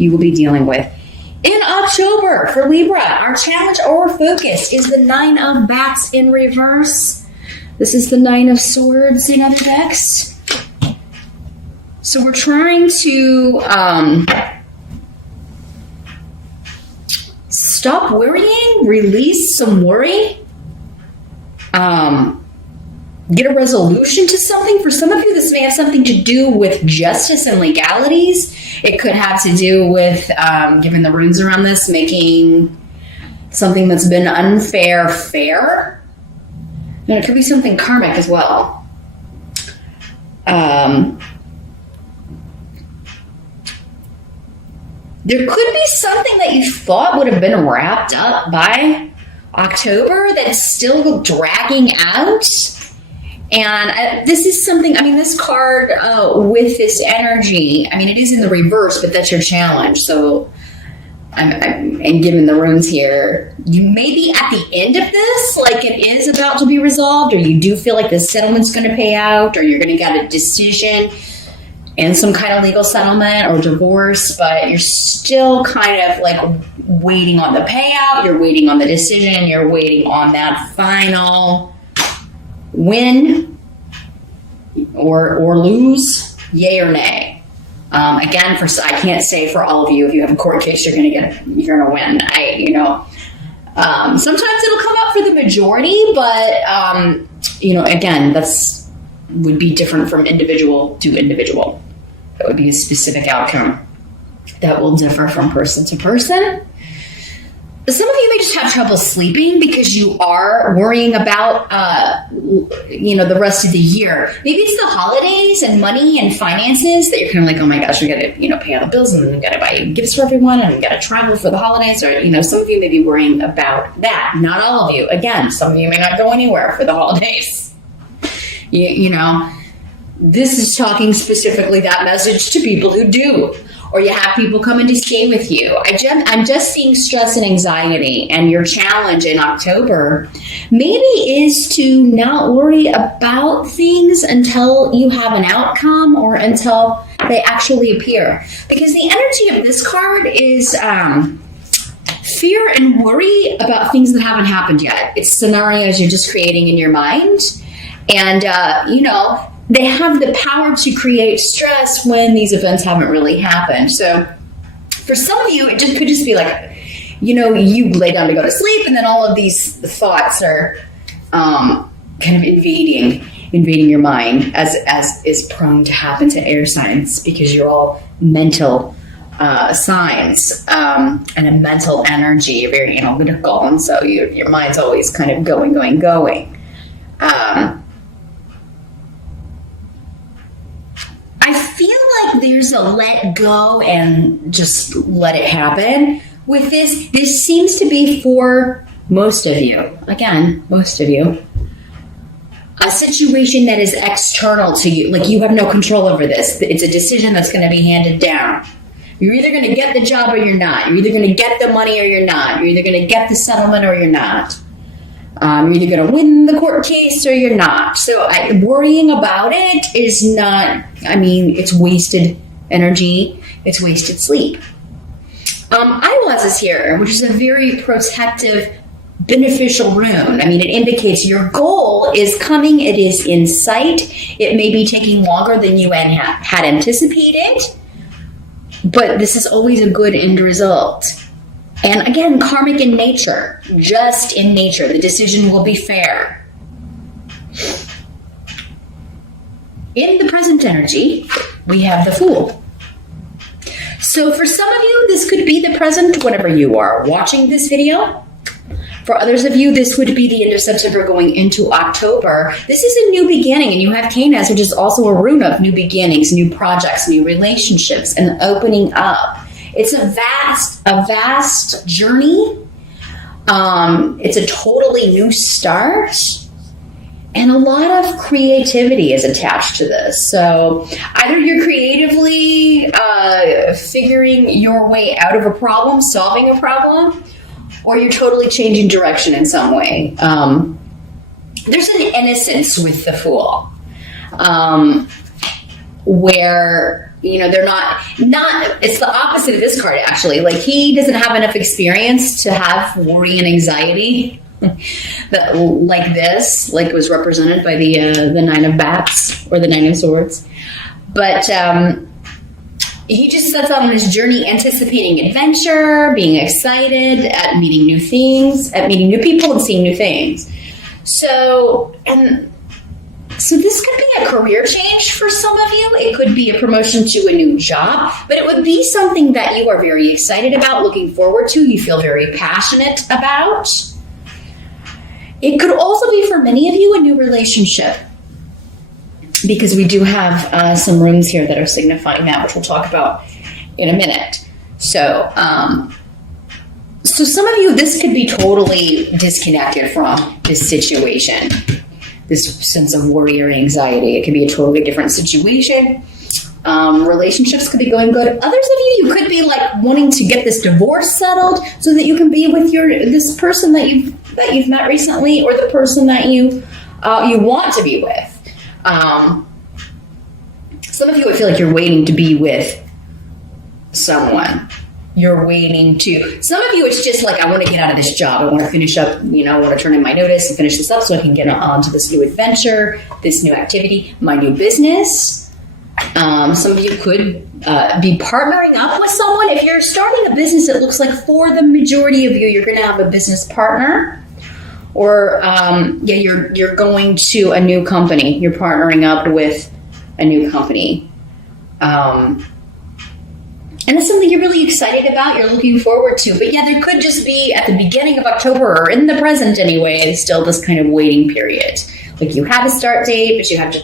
you will be dealing with. In October for Libra, our challenge or focus is the 9 of Bats in reverse. This is the 9 of Swords in other decks. So we're trying to stop worrying, release some worry, get a resolution to something. For some of you, this may have something to do with justice and legalities. It could have to do with, given the runes around this, making something that's been unfair fair. And it could be something karmic as well. There could be something that you thought would have been wrapped up by October that's still dragging out. And this is something, I mean, this card with this energy, I mean, it is in the reverse, but that's your challenge. So, and given the runes here, you may be at the end of this, like it is about to be resolved, or you do feel like the settlement's going to pay out, or you're going to get a decision and some kind of legal settlement or divorce, but you're still kind of like waiting on the payout, you're waiting on the decision, you're waiting on that final win or lose, yay or nay. Again, I can't say for all of you, if you have a court case, you're gonna win. Sometimes it'll come up for the majority, but again, that's would be different from individual to individual. That would be a specific outcome that will differ from person to person. Some of you may just have trouble sleeping because you are worrying about, the rest of the year. Maybe it's the holidays and money and finances that you're kind of like, oh my gosh, we got to, pay all the bills and we got to buy gifts for everyone and we got to travel for the holidays. Or, some of you may be worrying about that. Not all of you. Again, some of you may not go anywhere for the holidays. This is talking specifically that message to people who do. Or you have people coming to stay with you. I'm just seeing stress and anxiety, and your challenge in October maybe is to not worry about things until you have an outcome or until they actually appear. Because the energy of this card is fear and worry about things that haven't happened yet. It's scenarios you're just creating in your mind. And, they have the power to create stress when these events haven't really happened. So for some of you, it could just be like, you lay down to go to sleep and then all of these thoughts are kind of invading your mind, as is prone to happen to air signs because you're all mental signs and a mental energy. You're very analytical, and so your mind's always kind of going. I feel like there's a let go and just let it happen with this. This seems to be for most of you. Again, most of you. A situation that is external to you. Like you have no control over this. It's a decision that's going to be handed down. You're either going to get the job or you're not. You're either going to get the money or you're not. You're either going to get the settlement or you're not. You're either going to win the court case or you're not. So worrying about it is not, it's wasted energy. It's wasted sleep. Eyelashes is here, which is a very protective, beneficial rune. It indicates your goal is coming. It is in sight. It may be taking longer than you had anticipated, but this is always a good end result. And again, karmic in nature, just in nature. The decision will be fair. In the present energy, we have the Fool. So for some of you, this could be the present whenever you are watching this video. For others of you, this would be the end of September going into October. This is a new beginning, and you have Canis, which is also a rune of new beginnings, new projects, new relationships, and opening up. It's a vast journey. It's a totally new start. And a lot of creativity is attached to this. So either you're creatively figuring your way out of a problem, solving a problem, or you're totally changing direction in some way. There's an innocence with the Fool, where they're not, it's the opposite of this card, actually. Like, he doesn't have enough experience to have worry and anxiety that like this, like was represented by the Nine of Bats or the Nine of Swords. But he just sets out on his journey anticipating adventure, being excited at meeting new things, at meeting new people and seeing new things. So this could be a career change for some of you. It could be a promotion to a new job, but it would be something that you are very excited about, looking forward to, you feel very passionate about. It could also be for many of you a new relationship, because we do have some runes here that are signifying that, which we'll talk about in a minute. So some of you, this could be totally disconnected from this situation, this sense of worry or anxiety. It could be a totally different situation. Relationships could be going good. Others of you could be like wanting to get this divorce settled so that you can be with this person that you've met recently, or the person that you want to be with. Some of you would feel like you're waiting to be with someone. You're waiting to. Some of you, it's just like, I want to get out of this job. I want to finish up, I want to turn in my notice and finish this up so I can get on to this new adventure, this new activity, my new business. Some of you could be partnering up with someone. If you're starting a business, it looks like for the majority of you, you're going to have a business partner. Or, you're going to a new company. You're partnering up with a new company. And it's something you're really excited about, you're looking forward to. But yeah, there could just be at the beginning of October, or in the present anyway, still this kind of waiting period. Like, you have a start date, but you have to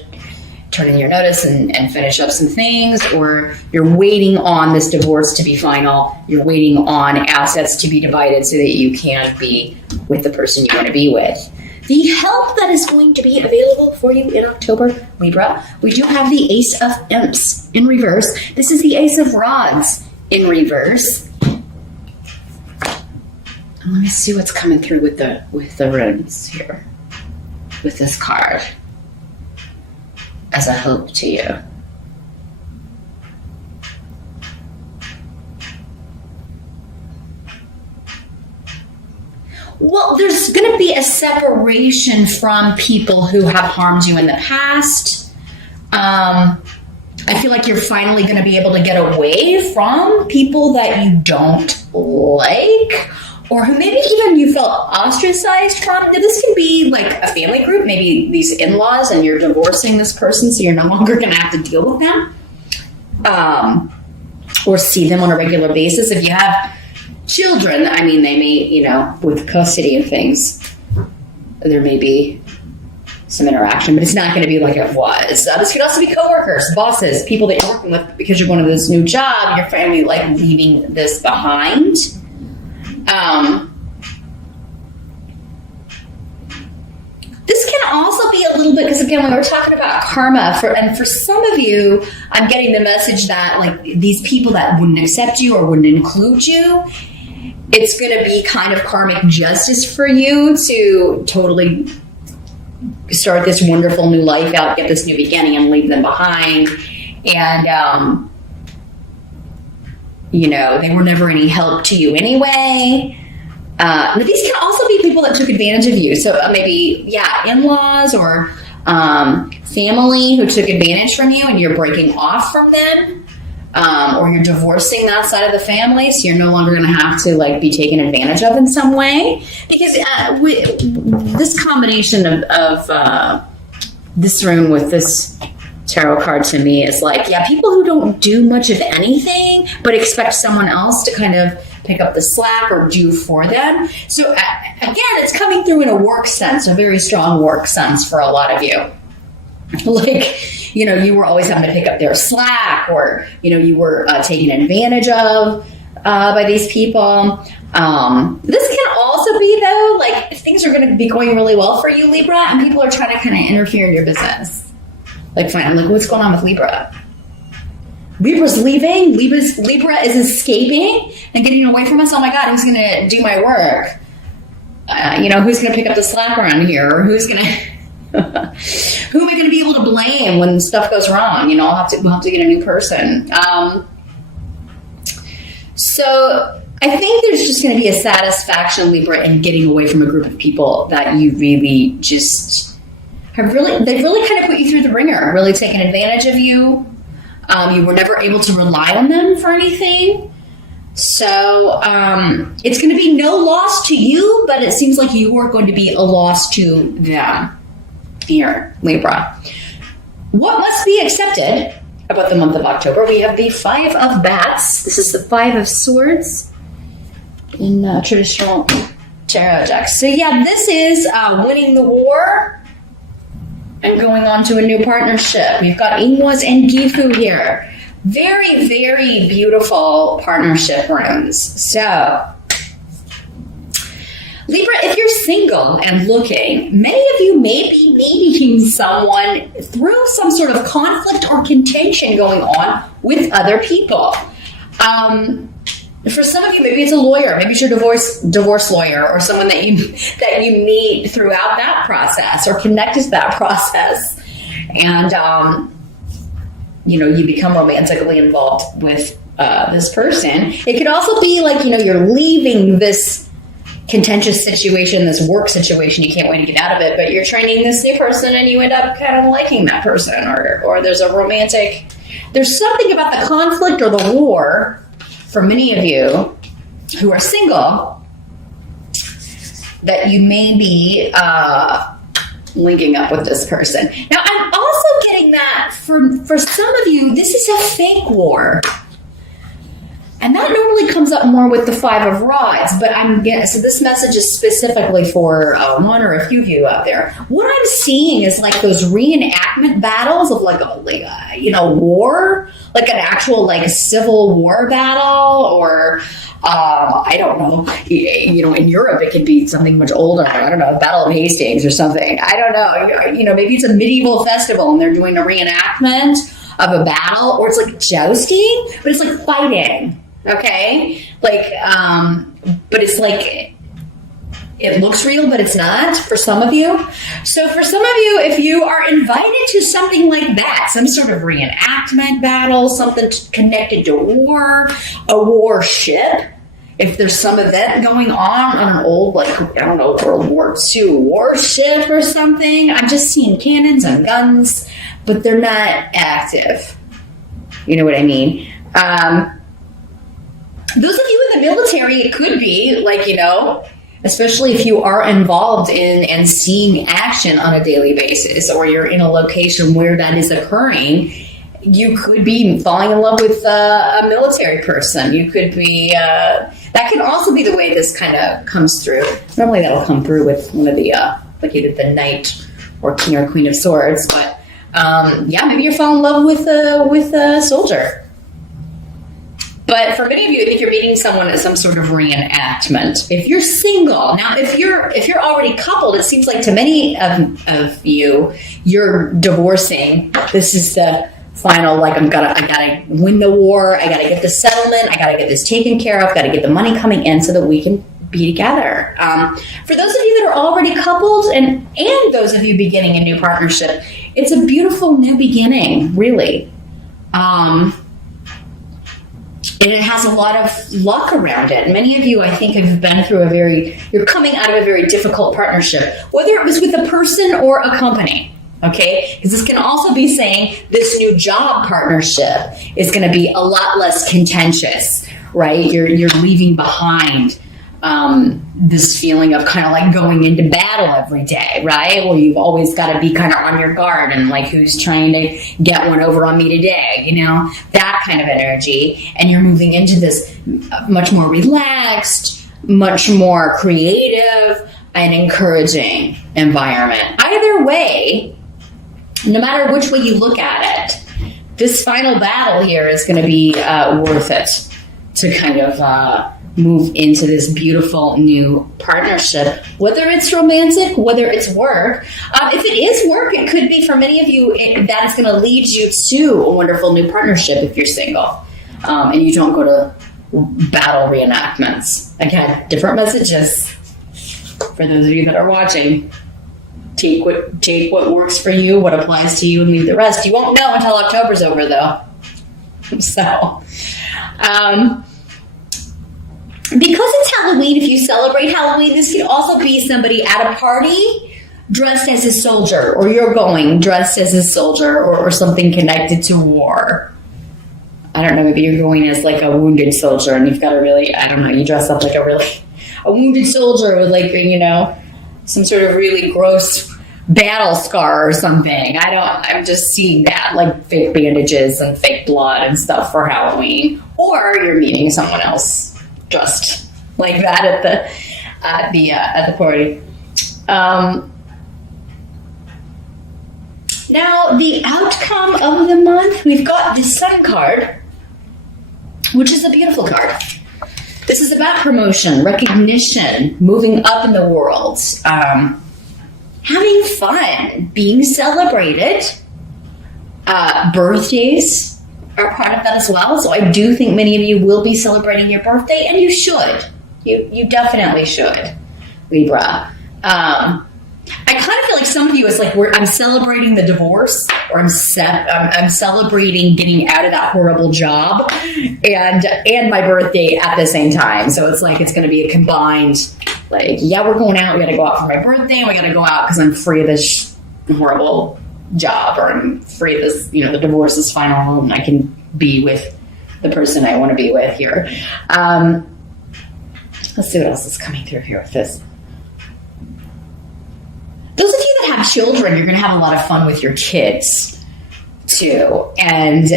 turn in your notice and finish up some things, or you're waiting on this divorce to be final. You're waiting on assets to be divided so that you can be with the person you want to be with. The help that is going to be available for you in October, Libra, we do have the Ace of Imps in reverse. This is the Ace of Rods in reverse. And let me see what's coming through with the runes here, with this card, as a hope to you. Well, there's going to be a separation from people who have harmed you in the past. I feel like you're finally going to be able to get away from people that you don't like, or who maybe even you felt ostracized from. This can be like a family group, maybe these in-laws, and you're divorcing this person, so you're no longer going to have to deal with them, or see them on a regular basis. If you have children, I mean, they may, with custody of things, there may be some interaction, but it's not going to be like it was. This could also be coworkers, bosses, people that you're working with because you're going to this new job, your family, like, leaving this behind. This can also be a little bit, because again, when we're talking about karma, for some of you, I'm getting the message that, like, these people that wouldn't accept you or wouldn't include you, it's going to be kind of karmic justice for you to totally start this wonderful new life out, get this new beginning, and leave them behind. And, they were never any help to you anyway. But these can also be people that took advantage of you. So maybe, in-laws or family who took advantage from you, and you're breaking off from them. Or you're divorcing that side of the family, so you're no longer going to have to, like, be taken advantage of in some way. Because this combination of this rune with this tarot card to me is like, people who don't do much of anything, but expect someone else to kind of pick up the slack or do for them. So again, it's coming through in a work sense, a very strong work sense for a lot of you. Like, you were always having to pick up their slack, or, you were taken advantage of by these people. This can also be, though, like, if things are going to be going really well for you, Libra, and people are trying to kind of interfere in your business. Like, fine, like, what's going on with Libra? Libra's leaving. Libra is escaping and getting away from us. Oh my God, who's going to do my work? Who's going to pick up the slack around here? Or who's going to Who am I going to be able to blame when stuff goes wrong? We'll have to get a new person. So I think there's just going to be a satisfaction, Libra, in getting away from a group of people that you really just they've really kind of put you through the ringer, really taken advantage of you. You were never able to rely on them for anything. So it's going to be no loss to you, but it seems like you are going to be a loss to them. Here, Libra. What must be accepted about the month of October? We have the 5 of Bats. This is the 5 of Swords in traditional tarot decks. So yeah, this is winning the war and going on to a new partnership. We've got Ingwas and Gifu here. Very, very beautiful partnership runes. So, Libra, if you're single and looking, many of you may be meeting someone through some sort of conflict or contention going on with other people. For some of you, maybe it's a lawyer, maybe it's your divorce lawyer, or someone that you meet throughout that process or connected to that process, and you become romantically involved with this person. It could also be like you're leaving this contentious situation, this work situation, you can't wait to get out of it, but you're training this new person and you end up kind of liking that person, or there's something about the conflict or the war for many of you who are single that you may be linking up with this person. Now, I'm also getting that for some of you, this is a fake war. And that normally comes up more with the 5 of Rods, but so this message is specifically for one or a few of you out there. What I'm seeing is like those reenactment battles of like a war, like an actual Civil War battle, or I don't know, in Europe it could be something much older. I don't know, Battle of Hastings or something. I don't know. Maybe it's a medieval festival and they're doing a reenactment of a battle, or it's like jousting, but it's like fighting. Okay? But it's like, it looks real, but it's not for some of you. So for some of you, if you are invited to something like that, some sort of reenactment battle, something connected to war, a warship, if there's some event going on an old, World War II warship or something, I'm just seeing cannons and guns, but they're not active. You know what I mean? Those of you in the military, it could be especially if you are involved in and seeing action on a daily basis, or you're in a location where that is occurring, you could be falling in love with a military person. You could be, that can also be the way this kind of comes through. Normally that'll come through with one of the, either the Knight or King or Queen of Swords, but maybe you're falling in love with a soldier. But for many of you, I think you're meeting someone at some sort of reenactment. If you're single, now if you're already coupled, it seems like to many of you, you're divorcing. This is the final, I gotta win the war, I gotta get the settlement, I gotta get this taken care of, gotta get the money coming in so that we can be together. For those of you that are already coupled and those of you beginning a new partnership, it's a beautiful new beginning, really. And it has a lot of luck around it. Many of you, I think, have been through you're coming out of a very difficult partnership, whether it was with a person or a company, okay? Because this can also be saying this new job partnership is going to be a lot less contentious, right? You're leaving behind this feeling of kind of like going into battle every day, right? Well, you've always got to be kind of on your guard and who's trying to get one over on me today, that kind of energy. And you're moving into this much more relaxed, much more creative and encouraging environment. Either way, no matter which way you look at it, this final battle here is going to be worth it to kind of move into this beautiful new partnership, whether it's romantic, whether it's work. If it is work, it could be for many of you, that is going to lead you to a wonderful new partnership if you're single and you don't go to battle reenactments. Again, different messages for those of you that are watching. take what works for you, what applies to you, and leave the rest. You won't know until October's over, though. So, because it's Halloween, if you celebrate Halloween, this could also be somebody at a party dressed as a soldier, or you're going dressed as a soldier, or something connected to war. I don't know, maybe you're going as like a wounded soldier, and you've got a really, I don't know, you dress up like a wounded soldier with like, you know, some sort of really gross battle scar or something. I'm just seeing that, like fake bandages and fake blood and stuff for Halloween. Or you're meeting someone else dressed like that at the party. Now, the outcome of the month, we've got the Sun card, which is a beautiful card. This is about promotion, recognition, moving up in the world, having fun, being celebrated. Birthdays are part of that as well. So I do think many of you will be celebrating your birthday, and you should. You definitely should, Libra. I kind of feel like some of you is like, I'm celebrating the divorce, or I'm celebrating getting out of that horrible job, and my birthday at the same time. So it's like it's going to be a combined, like, yeah, we're going out. We got to go out for my birthday, and we got to go out because I'm free of this horrible job, or I'm free of this. You know, the divorce is final, and I can be with the person I want to be with here. Let's see what else is coming through here with this. Those of you that have children, you're going to have a lot of fun with your kids, too. And,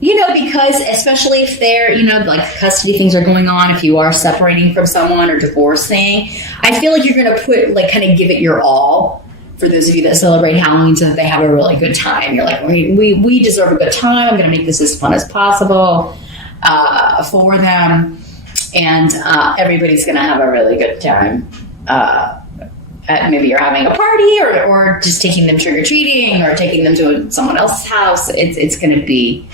you know, because especially if they're, you know, like custody things are going on, if you are separating from someone or divorcing, I feel like you're going to put, like, kind of give it your all for those of you that celebrate Halloween so that they have a really good time. You're like, we deserve a good time. I'm going to make this as fun as possible for them. And everybody's going to have a really good time. Maybe you're having a party, or just taking them trick-or-treating, or taking them to someone else's house. It's going to be,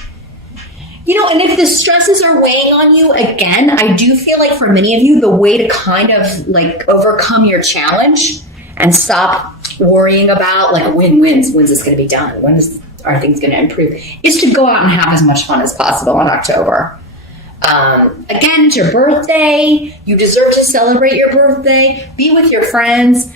you know, and if the stresses are weighing on you, again, I do feel like for many of you, the way to kind of like overcome your challenge and stop worrying about like when's this going to be done? Are things going to improve? Is to go out and have as much fun as possible in October. Again, it's your birthday. You deserve to celebrate your birthday. Be with your friends.